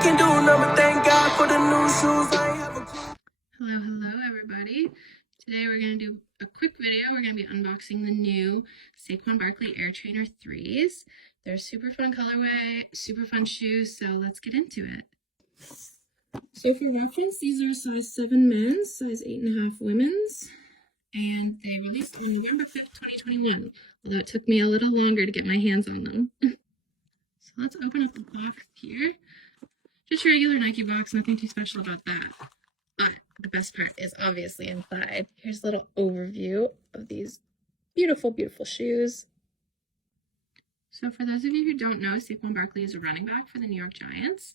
can do nothing, thank God for the new shoes. I ain't have a clue. Hello everybody. Today we're going to do a quick video. We're going to be unboxing the new Saquon Barkley Air Trainer 3s. They're super fun colorway, super fun shoes, so let's get into it. So for reference, these are size 7 men's, size 8.5 women's, and they released on November 5th, 2021, although it took me a little longer to get my hands on them. So let's open up the box here. Just your regular Nike box, nothing too special about that. But the best part is obviously inside. Here's a little overview of these beautiful, beautiful shoes. So for those of you who don't know, Saquon Barkley is a running back for the New York Giants.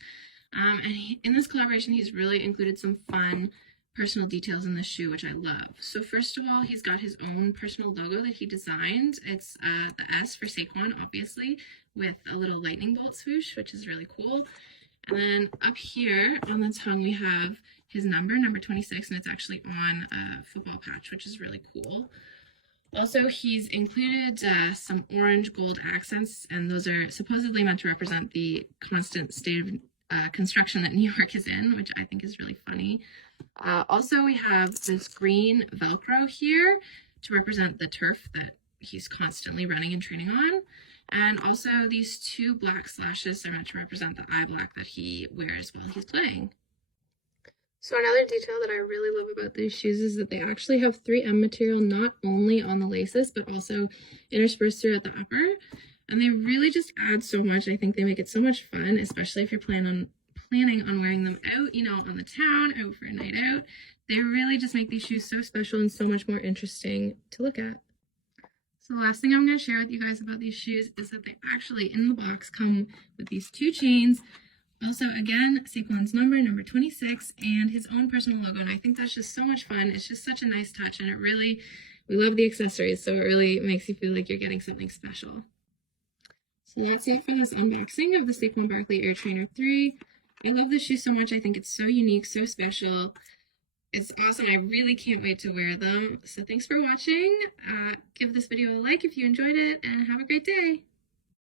In this collaboration, he's really included some fun personal details in the shoe, which I love. So first of all, he's got his own personal logo that he designed. It's the S for Saquon, obviously, with a little lightning bolt swoosh, which is really cool. And then up here on the tongue, we have his number 26, and it's actually on a football patch, which is really cool. Also, he's included some orange gold accents, and those are supposedly meant to represent the constant state of construction that New York is in, which I think is really funny. Also, we have this green Velcro here to represent the turf that he's constantly running and training on. And also these two black slashes are meant to represent the eye black that he wears while he's playing. So another detail that I really love about these shoes is that they actually have 3M material not only on the laces, but also interspersed throughout the upper. And they really just add so much. I think they make it so much fun, especially if you're planning on wearing them out, on the town, out for a night out. They really just make these shoes so special and so much more interesting to look at. So the last thing I'm going to share with you guys about these shoes is that they actually, in the box, come with these 2 chains. Also, again, Saquon's number 26, and his own personal logo. And I think that's just so much fun. It's just such a nice touch, and we love the accessories, so it really makes you feel like you're getting something special. So that's it for this unboxing of the Saquon Barkley Air Trainer 3. I love this shoe so much. I think it's so unique, so special. It's awesome. I really can't wait to wear them. So thanks for watching. Give this video a like if you enjoyed it, and have a great day.